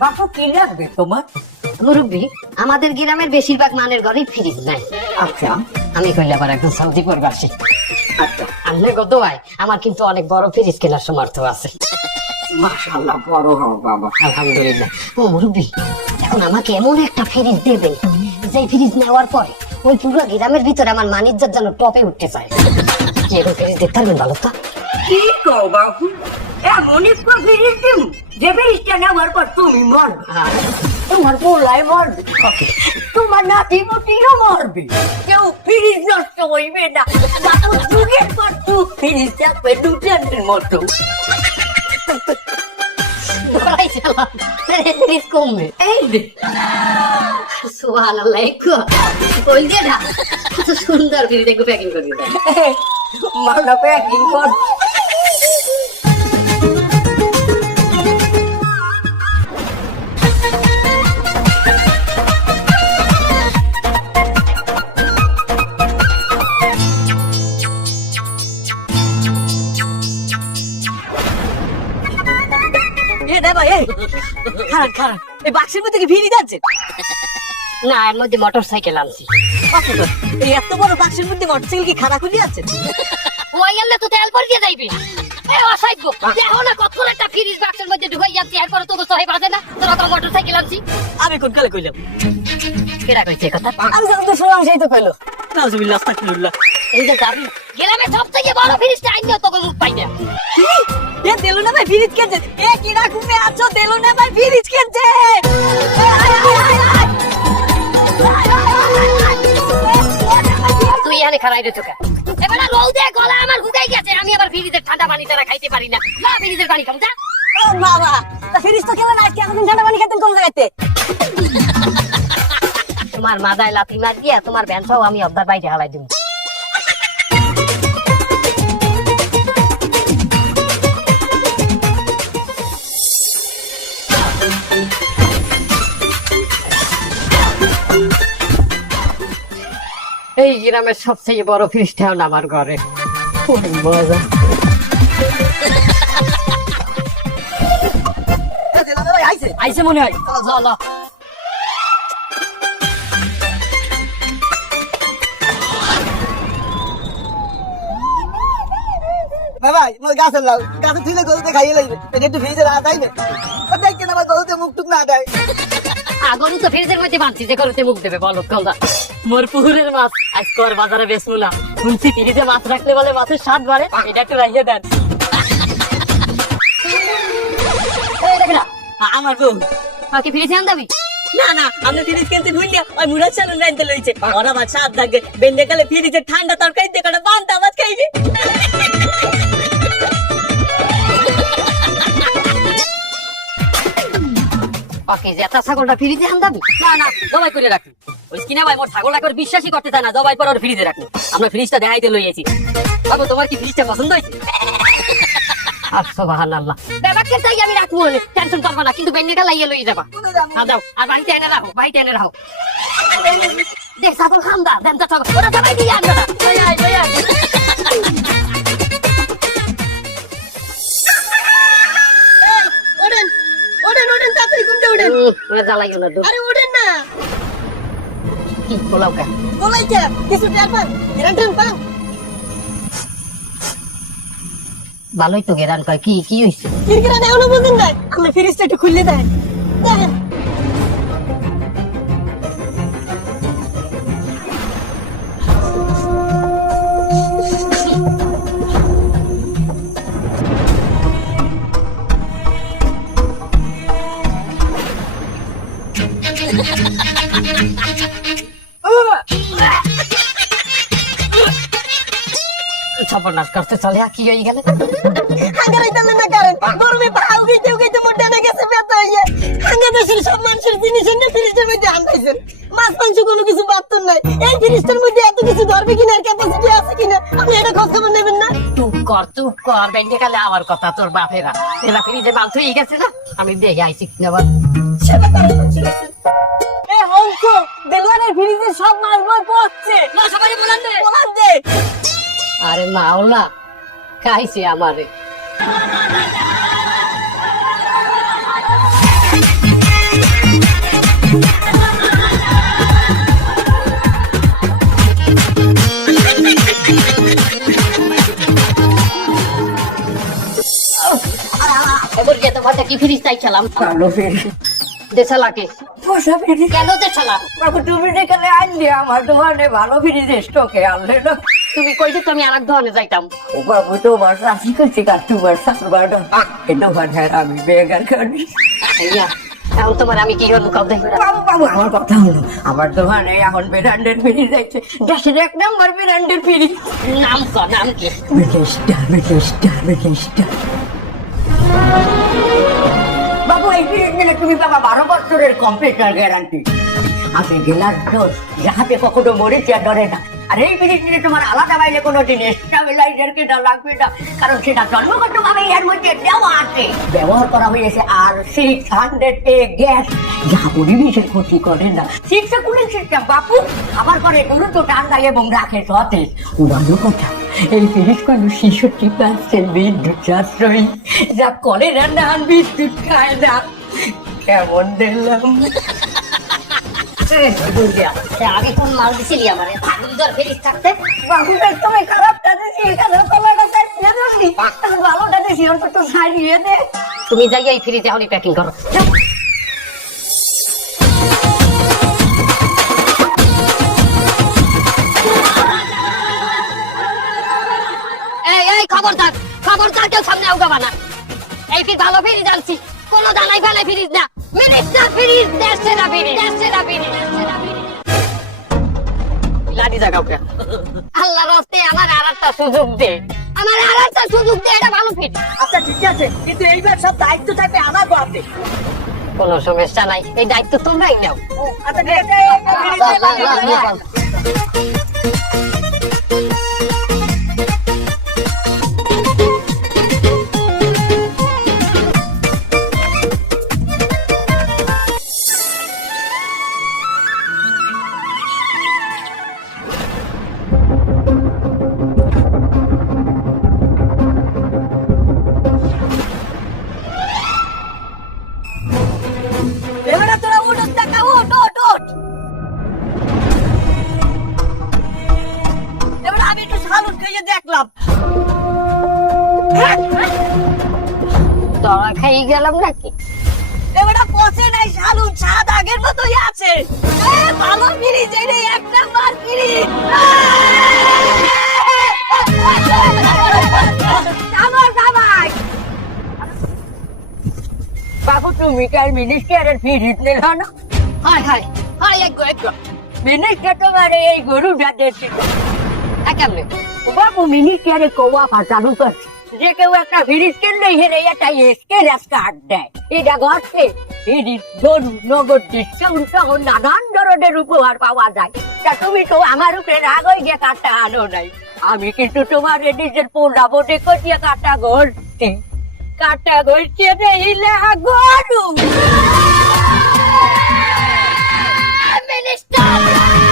বাপু কি লাগবে তোমার? মুরব্বী, আমাদের গ্রামের বেশিরভাগ মানের ঘরেই ফ্রিজ নাই। আচ্ছা আমি কইলে আবার একদম সৌদি প্রবাসী। আচ্ছা, আনলে কত ভাই, আমার কিন্তু অনেক বড় ফ্রিজ কেনার সামর্থ আছে। মাশাআল্লাহ, বড় হও বাবা। আলহামদুলিল্লাহ। ও মুরব্বী, এখন আমাকে এমন একটা ফ্রিজ দেবেন যে ফ্রিজ নেওয়ার পরে ওই পুরো গ্রামের ভিতরে আমার মানিজ্জাত যেন টপে উঠতে চায়। কি এরকম ফ্রিজ দেখতে পারবেন ভালো তো? কি কও বাবু, এমন একটা ফিরিস দিম যে ফিরিসটা নেওয়ার পর তুমি মরবে, তোমার পোলাই মরবে, তোমার নাতি মুতিও মরবে, কেউ ফিরিস নষ্ট হইবে না। যুগের পর যুগ ফিরিস থাকবে দুটের মতো। ফ্রিজ কমবে। এই যে সুবহানাল্লাহ, একটু ওই যে না, কত সুন্দর ফ্রিজ একটু প্যাকিং করে দেন। মালা প্যাকিং কর। এই বাক্সের মধ্যে কি ভিড়ি যাচ্ছে? না, এর মধ্যে মোটর সাইকেল আনছি। এই এত বড় বাক্সের মধ্যে মোটরসাইকেল কি খারাপ হয়ে যাচ্ছে? ওই গেলে তো তেল পড়ে দিয়ে যাইবে। এই অসাইব, দেখো না কত একটা ফ্রিজ বাক্সের মধ্যে ঢুকাই যাচ্ছে, এরপরে তো সহায় বাজে না। তোরা তো মোটর সাইকেল আনছি। আমি কোন কালে কইলাম? কেডা কইছে কথা? আমি যখন তো শুনলাম সেই তো কইলো। নাউজুবিল্লাহ, আস্তাগফিরুল্লাহ। এই যে যাবি গ্রামে সবথেকে বড় ফ্রিজটা আইনো তোকে মুখ পাই না। এ দেলুনা ভাই ফ্রিজ কিনছে। এ কিরা ঘুমে আছো? দেলুনা ভাই ফ্রিজ কিনছে। তুই এখানে খারাই রে চোখা। এবারে রোদে গলা আমার শুকাই গেছে, আমি আবার ফ্রিজের ঠান্ডা পানি ছাড়া খাইতে পারি না। না, ফ্রিজের পানি খাম যা। ও বাবা, তা ফ্রিজ তো কেন না? আজকে এতদিন ঠান্ডা পানি খেতেন কোন জায়গাতে? তোমার মাথায় লাথি মার দিয়া তোমার ভ্যানটাও আমি অর্ধার বাইরে হালাই দিব। এই গ্রামের সবচেয়ে বড় ফ্রিজটা হলো আমার ঘরে। মজা। আইসে মনে হয়। চলো। বাবা মোর গাছে লাও, গাছে তুলে গরুতে খাইয়ে লাগবে। এটা একটু ফ্রিজে রাখা যায় না? দেখে না আমার গরুতে মুখ টুক না দেয়। গরু তো ফ্রিজের মধ্যে বাঁধছি, যে গরুতে মুখ দেবে বলো কন্দা। মোর পুকুরের মাছ আজকে আর বাজারে বেচবো না। শুনছি ফ্রিজে মাছ রাখলে বলে মাছের স্বাদ বাড়ে, এটা একটু রাখিয়ে দেন। আমার বউ কি ফ্রিজে আনদাবি? না না, আমরা ফ্রিজ কিনতে ভুলিয়া ওই মুরাদ চালুন রাইতে লইছে। ওরা আমার সাত থাকে বেন্দে গেলে ফ্রিজে ঠান্ডা তরকারি দিয়ে কটা বান্তা মাছ খাইবে। ওকে, জেতা ছাগলটা ফ্রিজে আনদাবি? না না, জবাই করে রাখি। ওই কিনা ভাই মোর ছাগলটা করে বিশ্বাসই করতে চায় না, জবাই করে ওর ফ্রিজে রাখি। আমরা ফ্রিজটা দেখাইতে লইয়েছি। বাবু, তোমার কি ফ্রিজটা পছন্দ হয়েছে? সুবহানাল্লাহ। ব্যাপারটা তাই আমি রাখবো, টেনশন করবো না, কিন্তু বেন্নেটা লাইয়ে লই যাবা। দাও, আর বাড়িতে এনে রাখো, বাড়িতে এনে রাখো। দেখ ছাগল খান্দা, দেন তো ছাগল। ওরা সবাই দিয়ে আনবে না। ওড়েন ওড়েন ওড়েন, তাড়াতাড়ি গুন্ডে ওড়েন। ওরা জ্বালাইও না। আরে ওড়েন না, বলাও কে? বলাইছে কিছু টের পান? গ্যারান্টি পান? ভালোই তো গেরান কয়। কি কি হইছে? কিরকিরা এখনো বুঝেন নাই? আমরা ফ্রিজটা একটু খুললে দেয় দেখেন। সর্বনাশ করতে চলে, কি হয়ে গেল? হাঙ্গারাই তাহলে না কারণ গরমে পাও গইতে গইতে মোটা না গেছে ব্যথা হইয়া। হাঙ্গা দেশের সব মানুষের জিনিস এনে ফ্রিজের মধ্যে আনতাইছেন। মাছ মাংস কোনো কিছু বাড়তেন নাই। এই ফ্রিজটার মধ্যে এত কিছু ধরবে কিনা, এর ক্যাপাসিটি আছে কিনা, আপনি এটা খোঁজ খবর নেবেন না? চুপ কর, ব্যাংকে গেলে আমার কথা তোর বাপেরা। এরা ফ্রিজে মাল থুই গেছে না, আমি দেখে আইসি নেবার। সেবা করে মানুষের কাছে। এ হংস দেলোয়ারের ফ্রিজে সব মাছ বই পড়ছে। না, সবাই বলান দে। বলান দে। আরে মাওলা, খাইছে আমারে। হয়তো কি ফ্রিজ চাইছিলাম ভালো ফ্রিজ দেশালাকে পোষা ফ্রিজ কেন দেশালা বাবু তুমি যেখানে আনলে আমার দোকানে ভালো ফ্রিজ স্টকে আনলে না তুমি কইতে তুমি আরেক ধরনের যাইতাম ও বাবু তোমার শাশি করছি কাস্টমার সার্ভার এই দোকানে আমি বেগার করি ইয়া এখন তোমার আমি কি করবো কাউ দেখবে বাবু বাবু আমার কথা হলো আমার দোকানে এখন ব্র্যান্ডের ফ্রিজ আছে দেশের 1 নম্বর ব্র্যান্ডের ফ্রিজ নাম কি বিদেশটা বাবু এই ফ্রিজ নিলে তুমি বাবা 12 বছরের কম্পিউটার গ্যারান্টি আপনি গেলার ডোজ যাহাতে কখনো মরিচা ডরে না আর এই ফ্রিজ নিলে তোমার আলাদা বাইরে কোনো দিন স্টেবিলাইজার কিনা লাগবে না কারণ সেটা জন্মগত ভাবে এর মধ্যে দেওয়া আছে ব্যবহার করা হয়েছে আর 600A গ্যাস যা পরিবেশের ক্ষতি করে না শিক্ষা কুলিং সিস্টেম বাপু আবার করে দ্রুত ঠান্ডা এবং রাখে সতেজ ভালো কথা এই ফ্রিজ কোনো 66% বিদ্যুৎ সাশ্রয়ী যা করে রান্না বিদ্যুৎ খায় না কেমন দিলাম আগে কোন মাল দিছিলি আমার ভাগুদার ফ্রিজ থাকতে বাবুটা তুমি খারাপটা দিছি এখানে কলাটা চাইছিয়ে ধরলি ভালোটা দিছি অল্প তো সারিয়ে দে তুমি যাই এই ফ্রিজ এখনই প্যাকিং করো এই খবরদার কেউ সামনে আউগাবা না এই ফ্রিজ ভালো ফ্রিজ আনছি কোনো দানাই ফেলে ফ্রিজ না মিনিস্টার ফ্রিজ দেশে না ফ্রিজ লাডি জাগাও কে আল্লাহ রাস্তে আমার আরেকটা সুযোগ দে এটা ভালো ফিট আচ্ছা ঠিক আছে কিন্তু এইবার সব দায়িত্ব থাকবে আমার হাতে কোনো সমস্যা নাই এই দায়িত্ব তোমরাই নাও আচ্ছা ঠিক আছে এবারে তোরা উঠ দেখা উঠ এবারে আমি একটু সালুট খেয়ে দেখলাম তোরা খাই গেলাম নাকি এবারে পচে নাই সালুট স্বাদ আগের মতোই আছে ভালো ফ্রিজ এই রে 1 নাম্বার ফ্রিজ বাবু তুমি কাল মিনিস্টারের ফ্রিজ নিল না হাই এক মিনিস্টার তোমার এই গরুটা দেখছি কেমনে বাবু মিনিস্টারে কৌয়া ফাটানো করছে যে কেউ একটা ফ্রিজ কিনলেই হেরে একটা স্কেচ কার্ড দেয় এটা ঘটছে ফ্রিজ গরু নগদ ডিসকাউন্ট সহ নানান ধরনের উপহার পাওয়া যায় তা তুমি তো আমার উপরে রাগ হয়ে গিয়ে কার্ডটা আনো নাই আমি কিন্তু তোমার নিজের পোলা বোটে করিয়ে কার্ডটা ঘরছি কার্ডটা ঘরছে দেইলে গরু মিনিস্টার